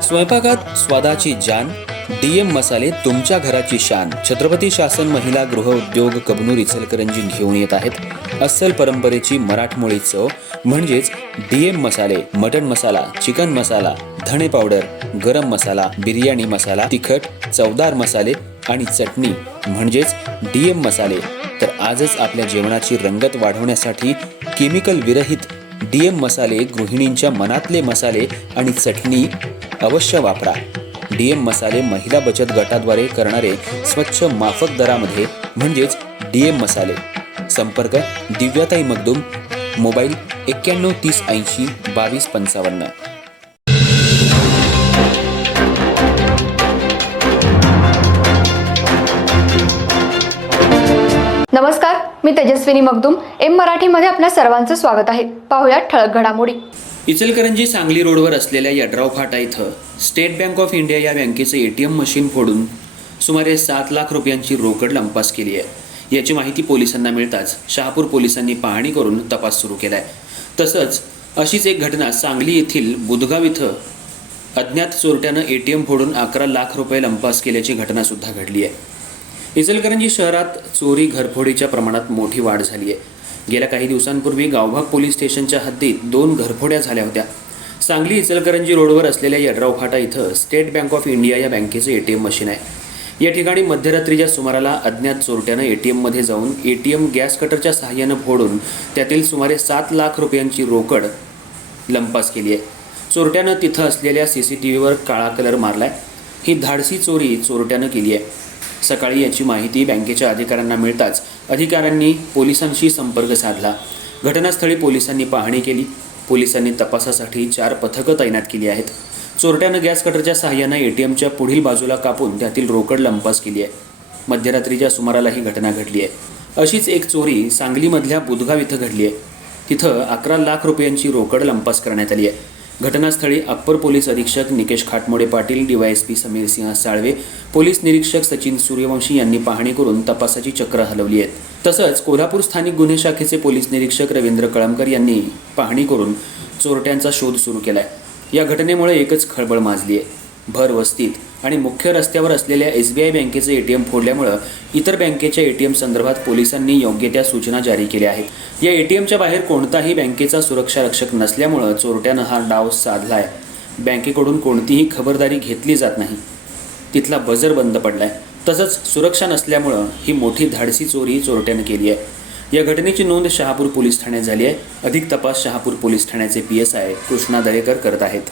स्वयंपाकात स्वादाची जान, डीएम मसाले तुमच्या घराची शान. छत्रपती शासन महिला गृह उद्योग कबनूर इचलकरंजी घेऊन येत आहेत अस्सल परंपरेची मराठमोळी चव म्हणजेच डीएम मसाले. मटन मसाला, चिकन मसाला, धणे पावडर, गरम मसाला, बिर्याणी मसाला, तिखट चवदार मसाले आणि चटणी म्हणजेच डीएम मसाले. तर आजच आपल्या जेवणाची रंगत वाढवण्यासाठी केमिकल विरहित डीएम मसाले, गृहिणींच्या मनातले मसाले आणि चटणी अवश्य वापरा. डीएम मसाले महिला बचत गटाद्वारे करणारे स्वच्छ माफक दरामध्ये म्हणजेच डीएम मसाले. संपर्क दिव्याताई मगदूम, मोबाईल 91 30 80 22 55. नमस्कार, मी तेजस्विनी मगदूम. एम मराठीमध्ये आपल्या सर्वांचं स्वागत आहे. पाहूया ठळक घडामोडी. इचलकरंजी सांगली रोडवर असलेल्या यड्राव फाटा इथं स्टेट बँक ऑफ इंडिया या बँकेचं एटीएम मशीन फोडून सुमारे 7 लाख रुपयांची रोकड लंपास केली आहे. याची माहिती पोलिसांना मिळताच शहापूर पोलिसांनी पाहणी करून तपास सुरू केला आहे. तसंच अशीच एक घटना सांगली येथील बुधगाव इथं अज्ञात चोरट्यानं एटीएम फोडून 11 लाख रुपये लंपास केल्याची घटना सुद्धा घडली आहे. इचलकरंजी शहरात चोरी घरफोडीच्या प्रमाणात मोठी वाढ झाली आहे. गेल्या काही दिवसांपूर्वी गावभाग पोलीस स्टेशनच्या हद्दीत 2 घरफोड्या झाल्या होत्या. सांगली इचलकरंजी रोडवर असलेल्या यड्राव फाटा इथं स्टेट बँक ऑफ इंडिया या बँकेचं एटीएम मशीन आहे. या ठिकाणी मध्यरात्रीच्या सुमाराला अज्ञात चोरट्यानं एटीएममध्ये जाऊन एटीएम गॅस कटरच्या सहाय्यानं फोडून त्यातील सुमारे 7 लाख रुपयांची रोकड लंपास केली आहे. चोरट्यानं तिथं असलेल्या CCTVवर काळा कलर मारलाय. ही धाडसी चोरी चोरट्यानं केली आहे. सकाळी याची माहिती बँकेच्या अधिकाऱ्यांना मिळताच अधिकाऱ्यांनी पोलिसांशी संपर्क साधला. घटनास्थळी पोलिसांनी पाहणी केली. पोलिसांनी तपासासाठी 4 पथकं तैनात केली आहेत. चोरट्यानं गॅस कटरच्या सहाय्यानं एटीएमच्या पुढील बाजूला कापून त्यातील रोकड लंपास केली आहे. मध्यरात्रीच्या सुमाराला ही घटना घडली आहे. अशीच एक चोरी सांगलीमधल्या बुधगाव इथं घडली आहे. तिथं 11 लाख रुपयांची रोकड लंपास करण्यात आली आहे. घटनास्थळी अप्पर पोलीस अधीक्षक निकेश खाटमोडे पाटील, DYSP समीर सिंह साळवे, पोलीस निरीक्षक सचिन सूर्यवंशी यांनी पाहणी करून तपासाची चक्र हलवली आहेत. तसंच कोल्हापूर स्थानिक गुन्हे शाखेचे पोलीस निरीक्षक रवींद्र कळमकर यांनी पाहणी करून चोरट्यांचा शोध सुरू केलाय. या घटनेमुळे एकच खळबळ माजली आहे. भर वस्तीत आणि मुख्य रस्त्यावर असलेल्या SBI बँकेचं एटीएम फोडल्यामुळं इतर बँकेच्या एटीएम संदर्भात पोलिसांनी योग्य त्या सूचना जारी केल्या आहेत. या एटीएमच्या बाहेर कोणताही बँकेचा सुरक्षा रक्षक नसल्यामुळं चोरट्यानं हा डाव साधलाय. बँकेकडून कोणतीही खबरदारी घेतली जात नाही. तिथला बजर बंद पडलाय. तसंच सुरक्षा नसल्यामुळं ही मोठी धाडसी चोरी चोरट्यानं केली आहे. या घटनेची नोंद शहापूर पोलीस ठाण्यात झाली आहे. अधिक तपास शहापूर पोलीस ठाण्याचे PSI कृष्णा दरेकर करत आहेत.